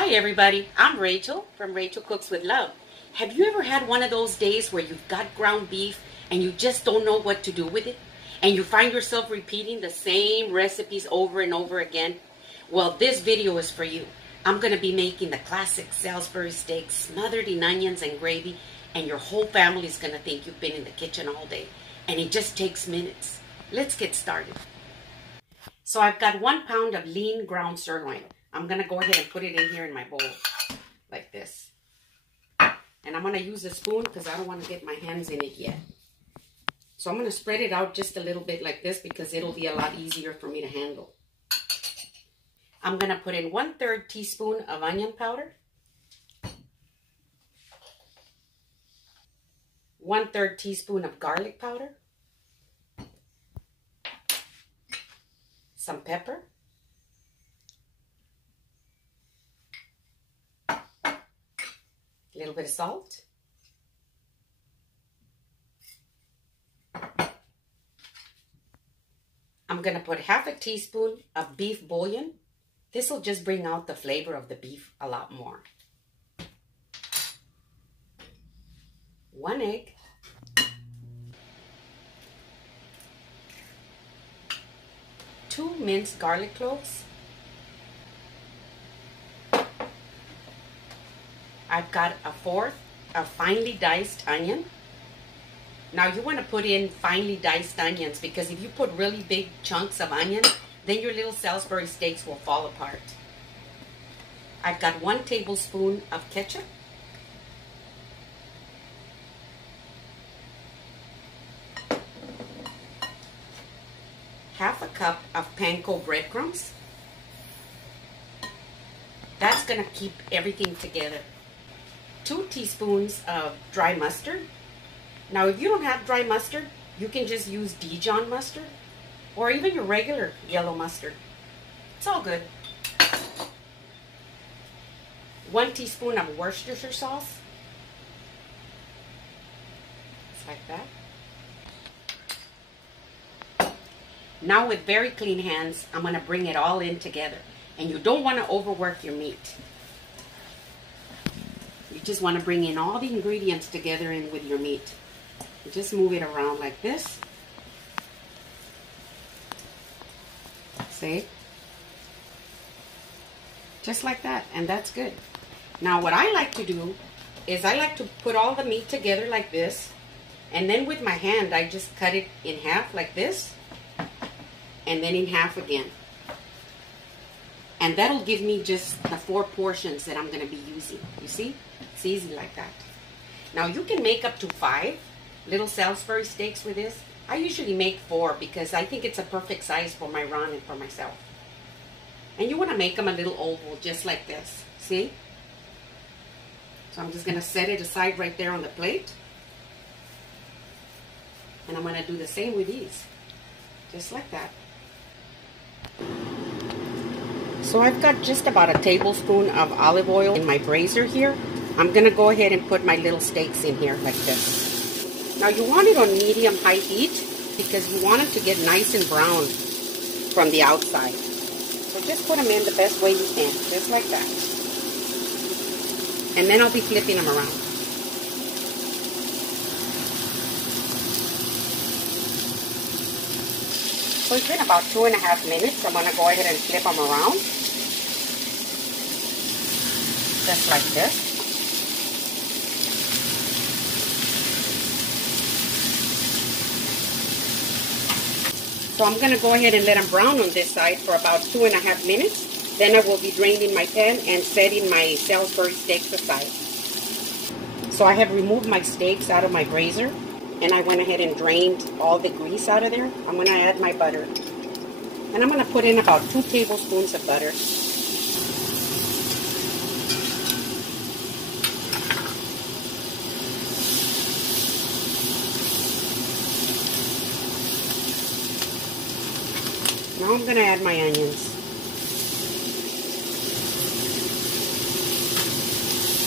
Hi everybody, I'm Rachel from Rachel Cooks with Love. Have you ever had one of those days where you've got ground beef and you just don't know what to do with it? And you find yourself repeating the same recipes over and over again? Well, this video is for you. I'm going to be making the classic Salisbury steak smothered in onions and gravy, and your whole family is going to think you've been in the kitchen all day. And it just takes minutes. Let's get started. So I've got 1 pound of lean ground sirloin. I'm going to go ahead and put it in here in my bowl, like this. And I'm going to use a spoon because I don't want to get my hands in it yet. So I'm going to spread it out just a little bit like this because it'll be a lot easier for me to handle. I'm going to put in 1/3 teaspoon of onion powder, 1/3 teaspoon of garlic powder, some pepper, a little bit of salt, I'm going to put 1/2 teaspoon of beef bouillon. This will just bring out the flavor of the beef a lot more. 1 egg, 2 minced garlic cloves. I've got 1/4 of finely diced onion. Now you want to put in finely diced onions because if you put really big chunks of onion, then your little Salisbury steaks will fall apart. I've got 1 tablespoon of ketchup. Half a cup of Panko breadcrumbs. That's going to keep everything together. 2 teaspoons of dry mustard. Now if you don't have dry mustard, you can just use Dijon mustard or even your regular yellow mustard. It's all good. 1 teaspoon of Worcestershire sauce. Just like that. Now with very clean hands, I'm going to bring it all in together. And you don't want to overwork your meat. You just want to bring in all the ingredients together in with your meat. You just move it around like this. See? Just like that. And that's good. Now what I like to do is I like to put all the meat together like this. And then with my hand, I just cut it in half like this. And then in half again. And that'll give me just the 4 portions that I'm going to be using. You see? It's easy like that. Now you can make up to 5 little Salisbury steaks with this. I usually make 4 because I think it's a perfect size for my Ron and for myself. And you want to make them a little oval just like this. See? So I'm just going to set it aside right there on the plate. And I'm going to do the same with these. Just like that. So I've got just about a tablespoon of olive oil in my braiser here. I'm going to go ahead and put my little steaks in here like this. Now you want it on medium-high heat because you want them to get nice and brown from the outside. So just put them in the best way you can, just like that. And then I'll be flipping them around. So it's been about 2.5 minutes. I'm going to go ahead and flip them around. Just like this. So I'm going to go ahead and let them brown on this side for about 2.5 minutes. Then I will be draining my pan and setting my Salisbury steaks aside. So I have removed my steaks out of my braiser. And I went ahead and drained all the grease out of there. I'm going to add my butter. And I'm going to put in about 2 tablespoons of butter. Now I'm going to add my onions.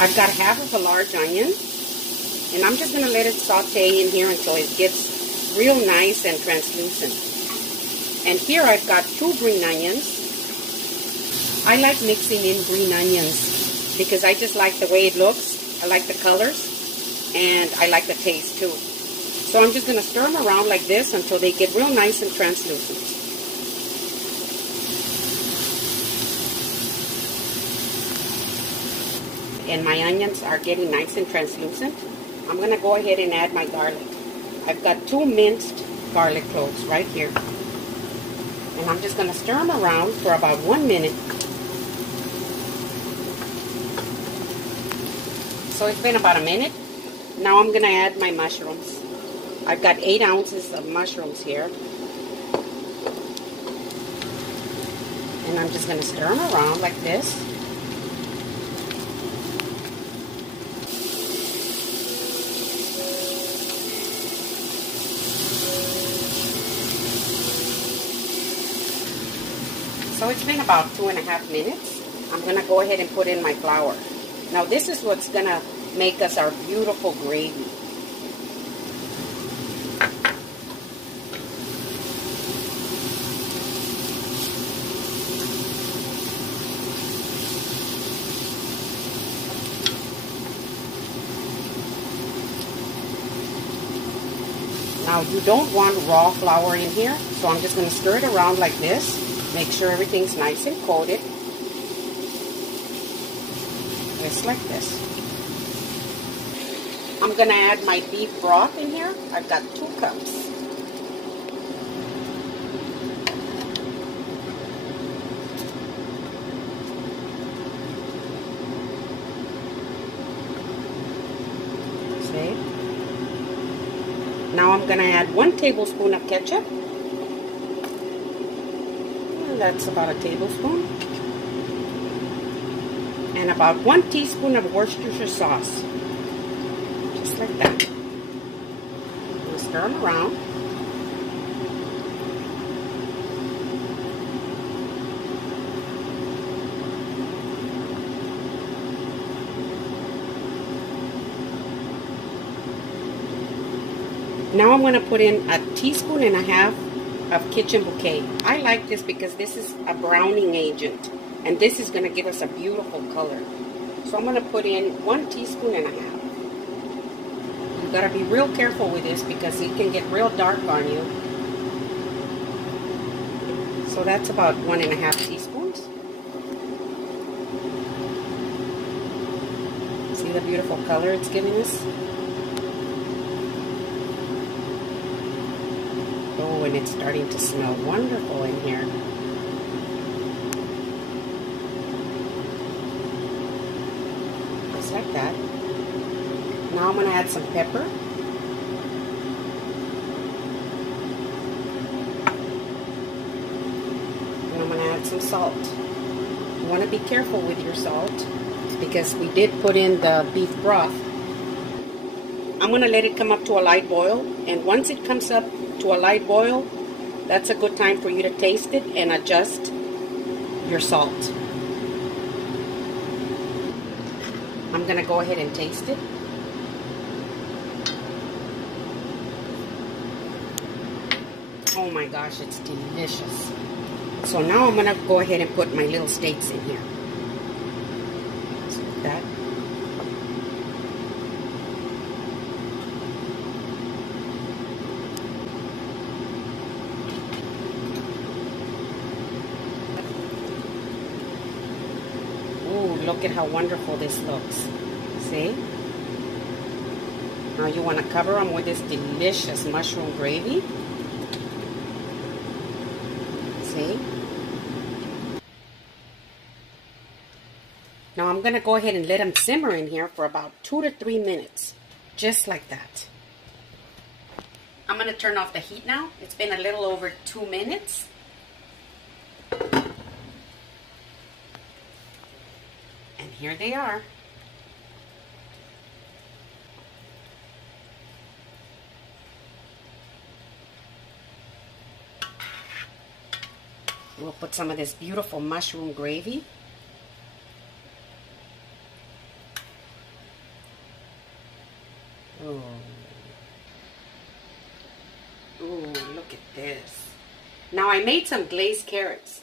I've got 1/2 of a large onion. And I'm just going to let it saute in here until it gets real nice and translucent. And here I've got 2 green onions. I like mixing in green onions because I just like the way it looks. I like the colors, and I like the taste too. So I'm just going to stir them around like this until they get real nice and translucent. And my onions are getting nice and translucent. I'm going to go ahead and add my garlic. I've got 2 minced garlic cloves right here. And I'm just going to stir them around for about 1 minute. So it's been about a minute. Now I'm going to add my mushrooms. I've got 8 ounces of mushrooms here. And I'm just going to stir them around like this. So it's been about 2.5 minutes. I'm going to go ahead and put in my flour. Now this is what's going to make us our beautiful gravy. Now you don't want raw flour in here, so I'm just going to stir it around like this. Make sure everything's nice and coated. Just like this. I'm going to add my beef broth in here. I've got 2 cups. See? Now I'm going to add 1 tablespoon of ketchup. And that's about a tablespoon. And about 1 teaspoon of Worcestershire sauce. Just like that. We'll stir them around. Now I'm going to put in a teaspoon and a half of kitchen bouquet. I like this because this is a browning agent. And this is going to give us a beautiful color. So I'm going to put in 1 teaspoon and a half. You've got to be real careful with this because it can get real dark on you. So that's about 1.5 teaspoons. See the beautiful color it's giving us? Oh, and it's starting to smell wonderful in here. Like that. Now I'm going to add some pepper. And I'm going to add some salt. You want to be careful with your salt because we did put in the beef broth. I'm going to let it come up to a light boil, and once it comes up to a light boil, that's a good time for you to taste it and adjust your salt. I'm going to go ahead and taste it. Oh my gosh, it's delicious. So now I'm going to go ahead and put my little steaks in here. Just like that. Look at how wonderful this looks. See? Now you want to cover them with this delicious mushroom gravy. See? Now I'm going to go ahead and let them simmer in here for about 2 to 3 minutes. Just like that. I'm going to turn off the heat now. It's been a little over 2 minutes. And here they are. We'll put some of this beautiful mushroom gravy. Ooh. Ooh, look at this. Now I made some glazed carrots.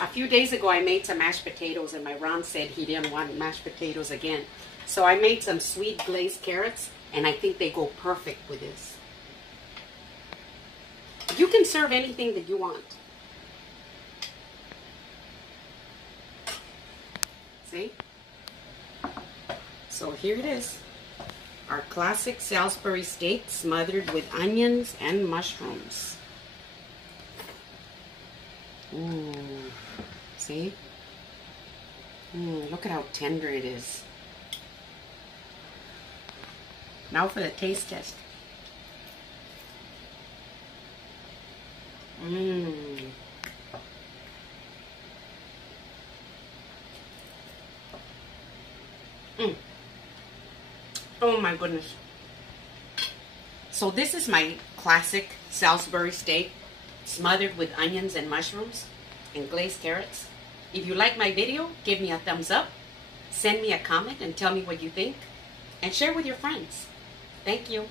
A few days ago, I made some mashed potatoes, and my Ron said he didn't want mashed potatoes again. So I made some sweet glazed carrots, and I think they go perfect with this. You can serve anything that you want. See? So here it is. Our classic Salisbury steak smothered with onions and mushrooms. Ooh. See? Look at how tender it is. Now for the taste test. Oh my goodness. So this is my classic Salisbury steak smothered with onions and mushrooms and glazed carrots. If you like my video, give me a thumbs up, send me a comment and tell me what you think, and share with your friends. Thank you.